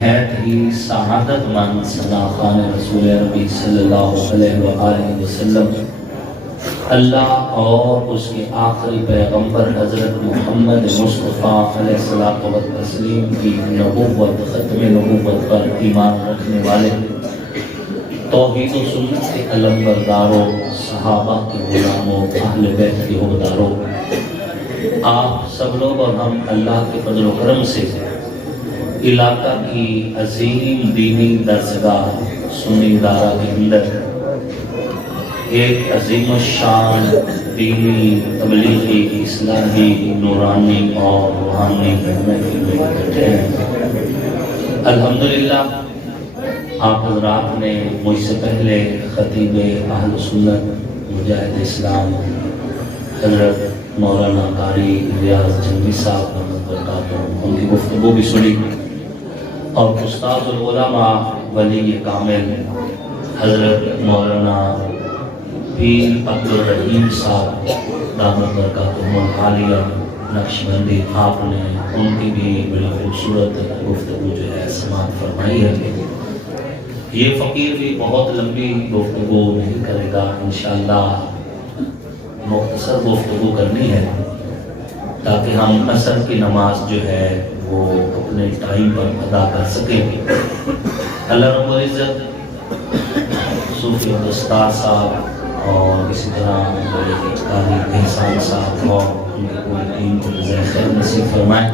نہایت ہی سعادت مند صداقان رسول ربی صلی اللہ علیہ وآلہ وسلم اللہ اور اس کے آخری پیغمبر حضرت محمد مصطفیٰ علیہ الصلوۃ والتسلیم کی نبوت ختم نبوت پر ایمان رکھنے والے توحید و سنت کے علمبرداروں، صحابہ کے غلاموں، اہل بیت کے حواداروں، آپ سب لوگ اور ہم اللہ کے فضل و کرم سے علاقہ کی عظیم دینی درسگاہ سنی دارہ کے اندر ایک عظیم الشان دینی تبلیغی اصلاحی نورانی اور روحانی محفل میں بیٹھے ہیں۔ الحمدللہ آپ حضرات نے مجھ سے پہلے خطیب اہل سنت مجاہد اسلام حضرت مولانا قاری ریاض جنگی صاحب رحمۃ اللہ برکاتہ ان کی گفتگو بھی سنی، اور استاد العلماء ولی کامل حضرت مولانا پیر عبدالرحیم صاحب رحمۃ برکاتہ عالیہ نقشبندی، آپ نے ان کی بھی بڑی خوبصورت گفتگو جو ہے سماعت فرمائی ہے۔ یہ فقیر بھی بہت لمبی گفتگو نہیں کرے گا، انشاءاللہ مختصر گفتگو کرنی ہے تاکہ ہم عصر کی نماز جو ہے وہ اپنے ٹائم پر ادا کر سکیں۔ اللہ رب العزت صوفی استاد صاحب اور اسی طرح قاری احسان صاحب اور ان کی پوری ٹیم کو جزائے خیر نصیب فرمائے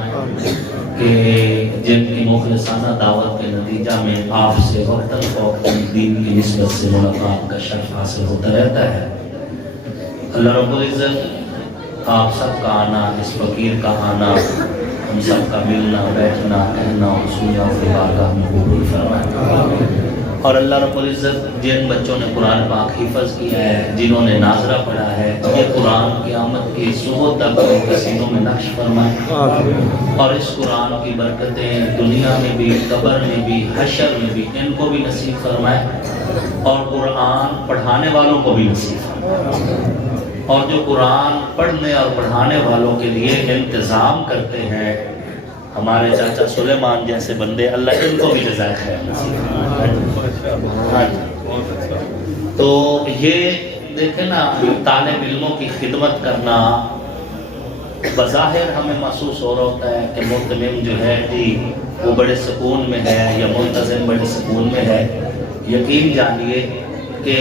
کہ جن کی مخلصانہ دعوت کے نتیجہ میں آپ سے وقتاً فوقتاً دین کی نسبت سے ملاقات کا شرف حاصل ہوتا رہتا ہے۔ اللہ رب العزت آپ سب کا آنا، اس فقیر کا آنا، ہم سب کا ملنا، بیٹھنا، کہنا اور سننا اور بارگاہ میں قبول فرمائے۔ اور اللہ رب العزت جن بچوں نے قرآن پاک حفظ کیا ہے، جنہوں نے ناظرہ پڑھا ہے، یہ قرآن قیامت کی صبح تک ان کے سینوں میں نقش فرمائے، اور اس قرآن کی برکتیں دنیا میں بھی، قبر میں بھی، حشر میں بھی ان کو بھی نصیب فرمائے، اور قرآن پڑھانے والوں کو بھی نصیب فرمائے، اور جو قرآن پڑھنے اور پڑھانے والوں کے لیے انتظام کرتے ہیں ہمارے چاچا سلیمان جیسے بندے، اللہ ان کو بھی جزائے خیر نصیب فرمائے۔ تو یہ دیکھیں نا، طالب علموں کی خدمت کرنا بظاہر ہمیں محسوس ہو رہا ہوتا ہے کہ ملتزم جو ہے جی وہ بڑے سکون میں ہے یا ملتزم بڑے سکون میں ہے۔ یقین جانیے کہ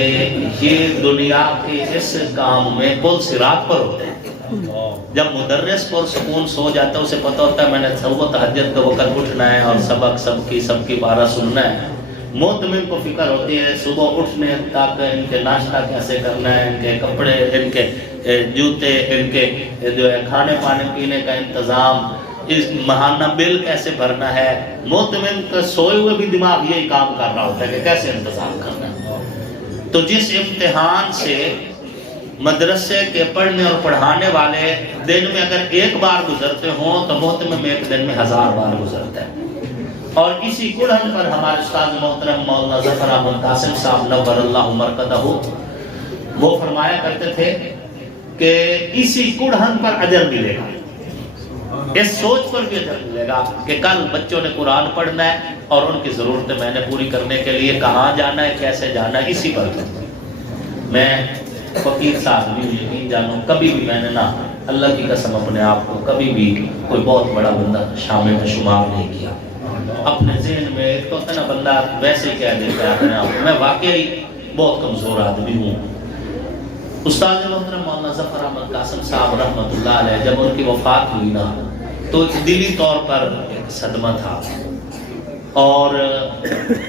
یہ دنیا کے اس کام میں پل صراط پر ہوتے ہیں۔ جب مدرس پر سکون سو جاتا ہے، اسے پتہ ہوتا ہے میں نے صبح تہجد کے وقت اٹھنا ہے اور سبق سب کی بارہ سننا ہے۔ مؤمن کو فکر ہوتی ہے صبح اٹھنے تک ان کے ناشتہ کیسے کرنا ہے، ان کے کپڑے، ان کے جوتے، ان کے جو ہے کھانے پانے پینے کا انتظام، اس ماہانہ بل کیسے بھرنا ہے۔ مؤمن کا سوئے ہوئے بھی دماغ یہی کام کر رہا ہوتا ہے کہ کیسے انتظام کرنا ہے۔ تو جس امتحان سے مدرسے کے پڑھنے اور پڑھانے والے دن میں اگر ایک بار گزرتے ہوں تو محتمم میں ایک دن میں 1000 بار گزرتا ہے۔ اور اسی کڑھن پر ہمارے استاد محترم مولانا ظفر احمد قاسم صاحب نور اللہ مرقدہ وہ فرمایا کرتے تھے کہ اسی کڑھن پر اجر ملے گا، اس سوچ پر بھی اجر ملے گا کہ کل بچوں نے قرآن پڑھنا ہے اور ان کی ضرورتیں میں نے پوری کرنے کے لیے کہاں جانا ہے، کیسے جانا ہے۔ اسی پر میں فقیر صاحب بھی یقین جانوں، کبھی بھی میں نے نا اللہ کی قسم اپنے آپ کو کبھی بھی کوئی بہت بڑا بندہ شامل میں شمار نہیں کیا۔ اپنے ذہن میں ایک تو ہوتا ہے نا بندہ ویسے ہی کہہ دیتا ہے اپنے آپ کو میں واقعی بہت کمزور آدمی ہوں۔ استاد محترم مولانا ظفر احمد قاسم صاحب رحمۃ اللہ علیہ جب ان کی وفات ہوئی نا تو دلی طور پر ایک صدمہ تھا، اور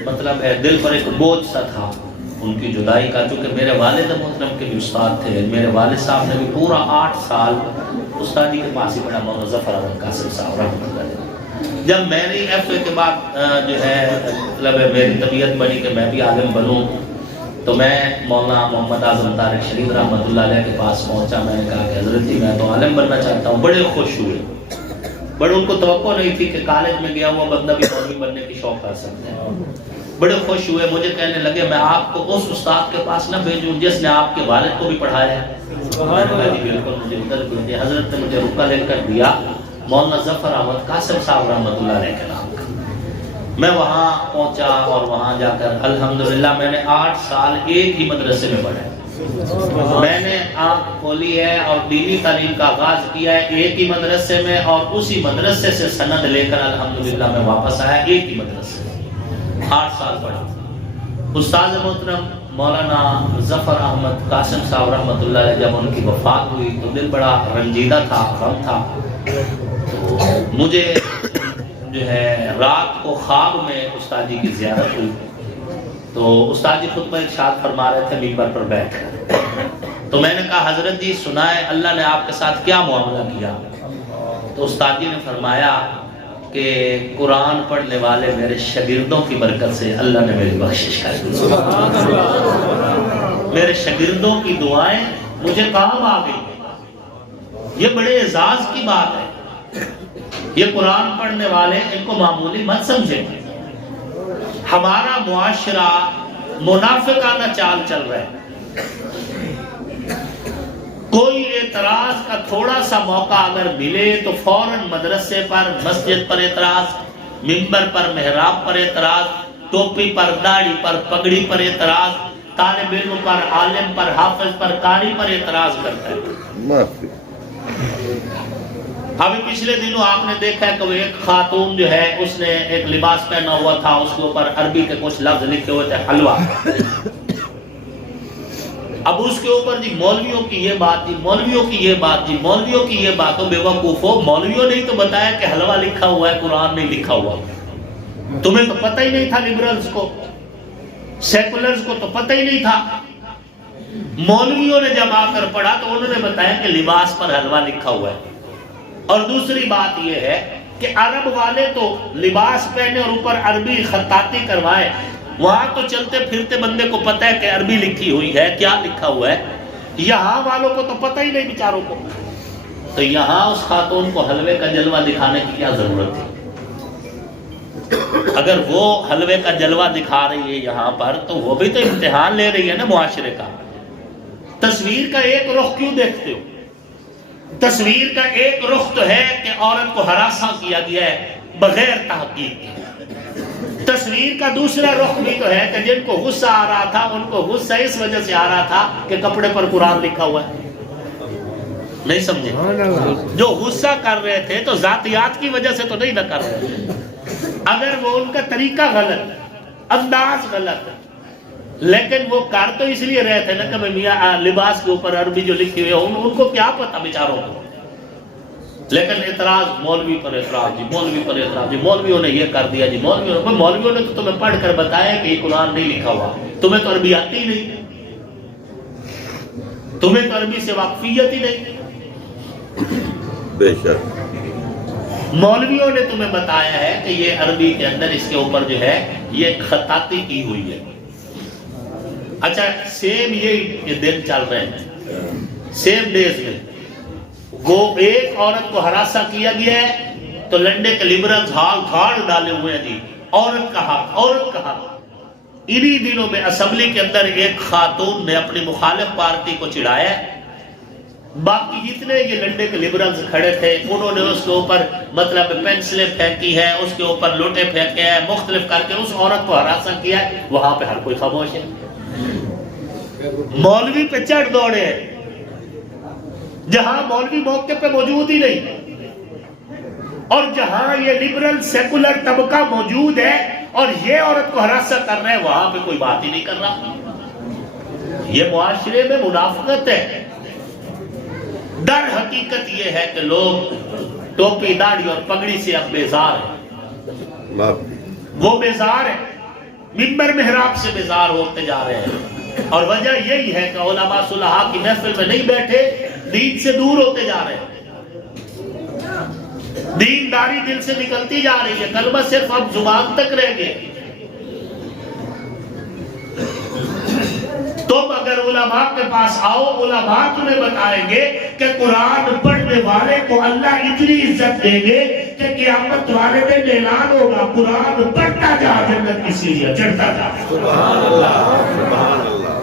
مطلب ہے دل پر ایک بوجھ سا تھا ان کی جدائی کا، چونکہ میرے والد محترم کے بھی استاد تھے۔ میرے والد صاحب نے بھی پورا 8 سال استادی کے پاس ہی پڑھا، مولانا ظفر احمد قاسم صاحب رحمۃ اللہ علیہ۔ جب میری ایف اے کے بعد جو ہے مطلب میری طبیعت بنی کہ میں بھی عالم بنوں، تو میں مولانا محمد اعظم طارق شریف رحمۃ اللہ علیہ کے پاس پہنچا۔ میں نے کہا کہ حضرت جی میں تو عالم بننا چاہتا ہوں۔ بڑے خوش ہوئے، بڑے ان کو توقع نہیں تھی کہ کالج میں گیا ہوا بندہ بھی مولوی بننے کی شوق کر سکتے ہیں۔ بڑے خوش ہوئے، مجھے کہنے لگے میں آپ کو اس استاد کے پاس نہ بھیجوں جس نے آپ کے والد کو بھی پڑھایا ہے؟ میں نے کہا جی بالکل مجھے ادھر بھیجیے۔ حضرت نے مجھے رکا لے کر دیا مولانا ظفر احمد قاسم صاحب رحمۃ اللہ علیہ کے نام کا۔ میں وہاں پہنچا اور وہاں جا کر الحمدللہ میں نے 8 سال ایک ہی مدرسے میں پڑھا ہے۔ میں نے آنکھ کھولی ہے اور دینی تعلیم کا آغاز کیا ہے ایک ہی مدرسے میں، اور اسی مدرسے سے سند لے کر الحمدللہ میں واپس آیا ایک ہی مدرسے میں، 8 سال پڑھا۔ استاد محترم مولانا ظفر احمد قاسم صاحب رحمۃ اللہ علیہ جب ان کی وفات ہوئی تو دل بڑا رنجیدہ تھا، غم تھا۔ تو مجھے جو ہے رات کو خواب میں استاد جی کی زیارت ہوئی، تو استاد جی خطبہ ارشاد فرما رہے تھے منبر پر بیٹھ کر۔ تو میں نے کہا حضرت جی سنائے اللہ نے آپ کے ساتھ کیا معاملہ کیا؟ تو استاد جی نے فرمایا کہ قرآن پڑھنے والے میرے شاگردوں کی برکت سے اللہ نے میری بخشش کر دی، میرے شاگردوں کی دعائیں مجھے کام آ گئی۔ یہ بڑے اعزاز کی بات ہے، یہ قرآن پڑھنے والے ان کو معمولی مت سمجھیں۔ ہمارا معاشرہ منافقانہ چال چل رہا ہے، کوئی اعتراض کا تھوڑا سا موقع اگر ملے تو فوراً مدرسے پر، مسجد پر اعتراض، منبر پر، محراب پر اعتراض، ٹوپی پر، داڑھی پر، پگڑی پر اعتراض، طالب علم پر، عالم پر، حافظ پر، قاری پر اعتراض کرتا ہے۔ ابھی پچھلے دنوں آپ نے دیکھا ہے کہ وہ ایک خاتون جو ہے اس نے ایک لباس پہنا ہوا تھا، اس کے اوپر عربی کے کچھ لفظ لکھے ہوئے تھے حلوہ۔ اب اس کے اوپر جی مولویوں کی یہ بات، جی مولویوں کی یہ بات، جی مولویوں کی یہ بات، تو بے وقوفو مولویوں نے تو بتایا کہ حلوہ لکھا ہوا ہے، قرآن نہیں لکھا ہوا۔ تمہیں تو پتہ ہی نہیں تھا، لبرلز کو، سیکولرز کو تو پتہ ہی نہیں تھا۔ مولویوں نے جب آ کر پڑھا تو انہوں نے بتایا کہ لباس پر حلوہ لکھا ہوا ہے۔ اور دوسری بات یہ ہے کہ عرب والے تو لباس پہنے اور اوپر عربی خطاطی کروائے، وہاں تو چلتے پھرتے بندے کو پتہ ہے کہ عربی لکھی ہوئی ہے، کیا لکھا ہوا ہے، یہاں والوں کو تو پتہ ہی نہیں بیچاروں کو۔ تو یہاں اس خاتون کو حلوے کا جلوہ دکھانے کی کیا ضرورت تھی؟ اگر وہ حلوے کا جلوہ دکھا رہی ہے یہاں پر تو وہ بھی تو امتحان لے رہی ہے نا معاشرے کا۔ تصویر کا ایک رخ کیوں دیکھتے ہو؟ تصویر کا ایک رخ تو ہے کہ عورت کو ہراساں کیا گیا ہے بغیر تحقیق کے۔ تصویر کا دوسرا رخ بھی تو ہے کہ جن کو غصہ آ رہا تھا ان کو غصہ اس وجہ سے آ رہا تھا کہ کپڑے پر قرآن لکھا ہوا ہے۔ نہیں سمجھے؟ جو غصہ کر رہے تھے تو ذاتیات کی وجہ سے تو نہیں نہ کر رہے تھے، اگر وہ ان کا طریقہ غلط، انداز غلط، لیکن وہ کر تو اس لیے رہے تھے نا کہ میاں لباس کے اوپر عربی جو لکھی ہوئی ہے ان کو کیا پتا بیچاروں کو۔ لیکن اعتراض مولوی پر اعتراض، جی مولوی پر اعتراض، جی مولویوں نے یہ کر دیا، جی مولویوں نے تو تمہیں پڑھ کر بتایا کہ یہ قرآن نہیں لکھا ہوا، تمہیں تو عربی آتی ہی نہیں، تمہیں تو عربی سے واقفیت ہی نہیں۔ بے شک مولویوں نے تمہیں بتایا ہے کہ یہ عربی کے اندر اس کے اوپر جو ہے یہ خطاطی کی ہوئی ہے۔ اچھا سیم یہ دن چل رہے ہیں، سیم ڈیز میں وہ ایک عورت کو ہراساں کیا گیا ہے تو لنڈے کے لبرلز ہال گھاڑ ڈالے ہوئے ہیں جی عورت کا حق، عورت کا حق۔ انہی دنوں میں اسمبلی کے اندر ایک خاتون نے اپنی مخالف پارٹی کو چڑھایا ہے، باقی جتنے یہ لنڈے کے لبرلز کھڑے تھے انہوں نے اس کے اوپر مطلب پینسلیں پھینکی ہے، اس کے اوپر لوٹے پھینکے ہیں، مختلف کر کے اس عورت کو ہراساں کیا ہے، وہاں پہ ہر کوئی خاموش ہے۔ مولوی پہ چڑھ دوڑے ہیں جہاں مولوی موقع پہ موجود ہی نہیں، اور جہاں یہ لبرل سیکولر طبقہ موجود ہے اور یہ عورت کو ہراساں کر رہے ہیں وہاں پہ کوئی بات ہی نہیں کر رہا۔ یہ معاشرے میں منافقت ہے۔ در حقیقت یہ ہے کہ لوگ ٹوپی داڑھی اور پگڑی سے اب بیزار ہیں، وہ بیزار ہیں، منبر محراب سے بیزار ہوتے جا رہے ہیں، اور وجہ یہی ہے کہ علماء صلحاء کی محفل میں نہیں بیٹھے، دین سے دور ہوتے جا رہے ہیں، دینداری دل سے نکلتی جا رہی ہے، کلمہ صرف اب زبان تک رہ گئے۔ تم اگر علماء کے پاس آؤ، علماء تمہیں بتائیں گے کہ قرآن پڑھنے والے کو اللہ اتنی عزت دیں گے کہ قیامت والے دن اعلان ہوگا قرآن پڑھتا جا جنت کی سیڑھیاں چڑھتا جا۔ سبحان اللہ سبحان اللہ۔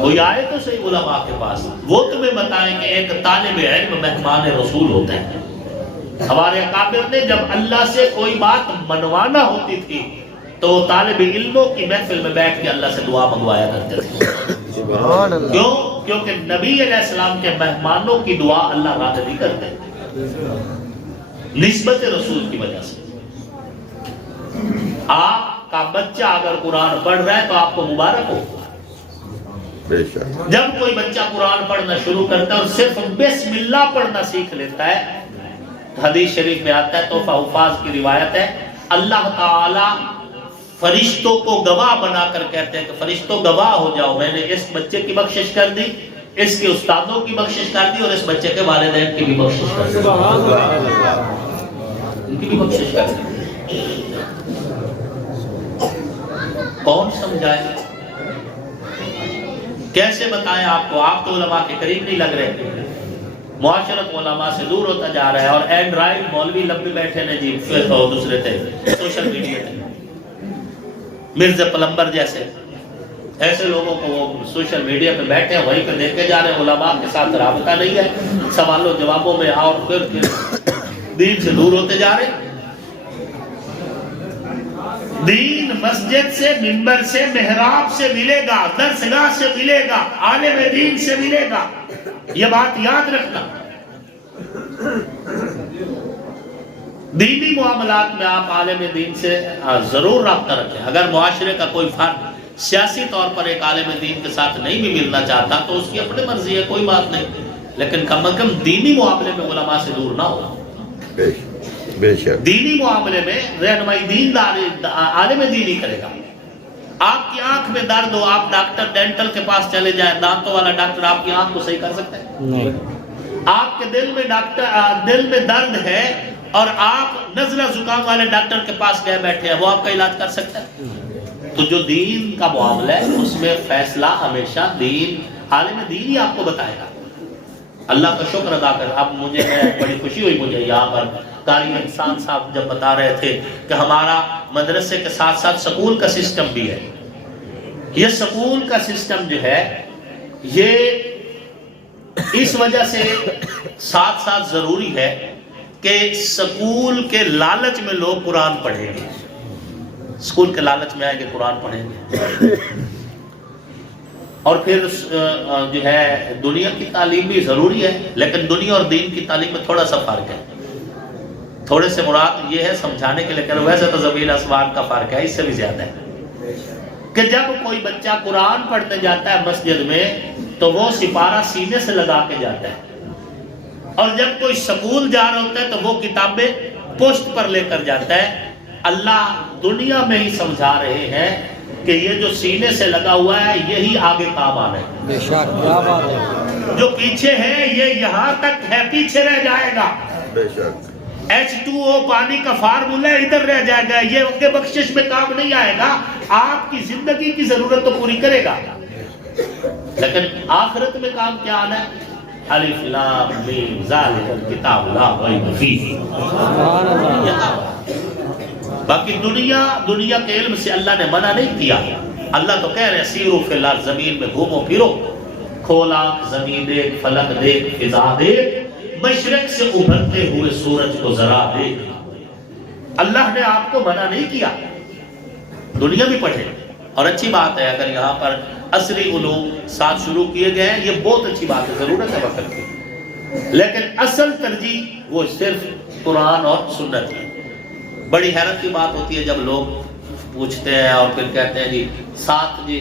کوئی آئے تو صحیح علماء کے پاس، وہ تمہیں بتائیں کہ ایک طالب علم مہمان رسول ہوتا ہے، ہمارے اکابر نے جب اللہ سے کوئی بات منوانا ہوتی تھی تو وہ طالب علموں کی محفل میں بیٹھ کے اللہ سے دعا منگوایا کرتے تھے. کیوں؟ کیونکہ نبی علیہ السلام کے مہمانوں کی دعا اللہ رد نہیں کرتے نسبت رسول کی وجہ سے. آپ کا بچہ اگر قرآن پڑھ رہا ہے تو آپ کو مبارک ہو. جب کوئی بچہ قرآن پڑھنا شروع کرتا ہے اور صرف بسم اللہ پڑھنا سیکھ لیتا ہے، حدیث شریف میں آتا ہے، تحفہ حفاظ کی روایت ہے، اللہ تعالی فرشتوں کو گواہ بنا کر کہتے ہیں کہ فرشتوں گواہ ہو جاؤ، میں نے اس بچے کی بخشش کر دی، اس کے استادوں کی بخشش کر دی اور اس بچے کے والدین کی بھی بخشش کر دی، ان کی بھی بخشش کر دی. کون سمجھائے؟ کیسے بتائیں آپ کو؟ آپ تو علماء کے قریب نہیں لگ رہے، معاشرت علماء سے دور ہوتا جا رہا ہے، اور اینڈرائڈ مولوی لمبے بیٹھے نے جی دوسرے تھے سوشل میڈیا تھے، مرزا پلمبر جیسے ایسے لوگوں کو وہ سوشل میڈیا پہ بیٹھے ہیں، وہیں پہ دیکھے جا رہے ہیں، علماء کے ساتھ رابطہ نہیں ہے، سوالوں جوابوں میں اور پھر دین سے دور ہوتے جا رہے ہیں. دین مسجد سے، منبر سے، محراب سے ملے گا، درسگاہ سے ملے گا، عالم دین سے ملے گا، یہ بات یاد رکھنا. دینی معاملات میں آپ عالم دین سے ضرور رابطہ رکھیں. اگر معاشرے کا کوئی فرد سیاسی طور پر ایک عالم دین کے ساتھ نہیں بھی ملنا چاہتا تو اس کی اپنی مرضی ہے، کوئی بات نہیں، لیکن کم از کم دینی معاملے میں علماء سے دور نہ ہو. بے شک دینی معاملے میں رہنمائی دیندار عالم دین ہی کرے گا. آپ کی آنکھ میں درد ہو، آپ ڈاکٹر ڈینٹل کے پاس چلے جائیں، دانتوں والا ڈاکٹر آپ کی آنکھ کو صحیح کر سکتا ہے؟ آپ کے دل میں درد ہے اور آپ نزلہ زکام والے ڈاکٹر کے پاس گئے بیٹھے ہیں، وہ آپ کا علاج کر سکتا ہے؟ تو جو دین کا معاملہ ہے اس میں فیصلہ ہمیشہ دین، عالم دین ہی آپ کو بتائے گا. اللہ کا شکر ادا کر. اب مجھے بڑی خوشی ہوئی مجھے یہاں پر قاری احسان صاحب جب بتا رہے تھے کہ ہمارا مدرسے کے ساتھ ساتھ سکول کا سسٹم بھی ہے. یہ سکول کا سسٹم جو ہے یہ اس وجہ سے ساتھ ساتھ ضروری ہے کہ سکول کے لالچ میں لوگ قرآن پڑھیں گے، سکول کے لالچ میں آئیں گے قرآن پڑھیں گے، اور پھر جو ہے دنیا کی تعلیم بھی ضروری ہے، لیکن دنیا اور دین کی تعلیم میں تھوڑا سا فرق ہے. تھوڑے سے مراد یہ ہے سمجھانے کے لیے، ویسے تو زمین آسمان کا فرق ہے، اس سے بھی زیادہ ہے کہ جب کوئی بچہ قرآن پڑھنے جاتا ہے مسجد میں تو وہ سپارہ سینے سے لگا کے جاتا ہے، اور جب کوئی سکول جا رہا ہوتا ہے تو وہ کتابیں پوسٹ پر لے کر جاتا ہے. اللہ دنیا میں ہی سمجھا رہے ہیں کہ یہ جو سینے سے لگا ہوا ہے یہی آگے کام آنا ہے. بے شک، کیا بات ہے. جو پیچھے ہے یہ یہاں تک ہے، پیچھے رہ جائے گا. بے شک. H2O پانی کا فارمولا ادھر رہ جائے گا، یہ ان کے بخشش میں کام نہیں آئے گا. آپ کی زندگی کی ضرورت تو پوری کرے گا، لیکن آخرت میں کام کیا آنا ہے؟ الف لام میم ذالک الکتاب لا ریب فیہ. باقی دنیا کے علم سے اللہ نے منع نہیں کیا. اللہ تو کہہ رہے ہیں سیرو فی الارض، زمین میں گھومو پھرو، کھول آنکھ، زمین دیکھ، فلک دیکھ، فضا دیکھ، مشرق سے ابھرتے ہوئے سورج کو ذرا دیکھ. اللہ نے آپ کو منع نہیں کیا، دنیا بھی پڑھے. اور اچھی بات ہے اگر یہاں پر عصری علوم ساتھ شروع کیے گئے ہیں، یہ بہت اچھی بات ہے، ضرورت ہے وقت کی، لیکن اصل ترجیح وہ صرف قرآن اور سنت ہے. بڑی حیرت کی بات ہوتی ہے جب لوگ پوچھتے ہیں اور پھر کہتے ہیں جی ساتھ جی